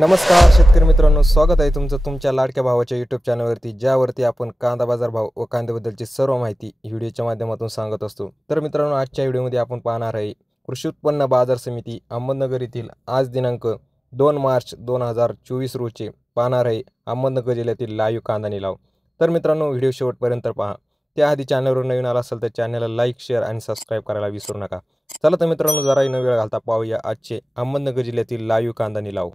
नमस्कार शेतकरी मित्रांनो, स्वागत आहे तुमचं तुमच्या लाडक्या भावाच्या यूट्यूब चॅनलवरती, ज्यावरती आपण कांदा बाजार भाव व कांद्याबद्दलची सर्व माहिती व्हिडिओच्या माध्यमातून सांगत असतो। तर मित्रांनो, आजच्या व्हिडिओमध्ये आपण पाहणार आहे कृषी उत्पन्न बाजार समिती अहमदनगर येथील आज दिनांक 2 मार्च 2024 रोजी पाहणार आहे अहमदनगर जिल्ह्यातील लाईव्ह कांदा निलाव। तर मित्रांनो, व्हिडिओ शेवटपर्यंत पहा। त्याआधी चॅनलवर नवीन आला असेल तर चॅनलला लाईक, शेअर आणि सबस्क्राईब करायला विसरू नका। चला तर मित्रांनो, जराही न वेळ घालता पाहूया आजचे अहमदनगर जिल्ह्यातील लाईव्ह कांदा निलाव।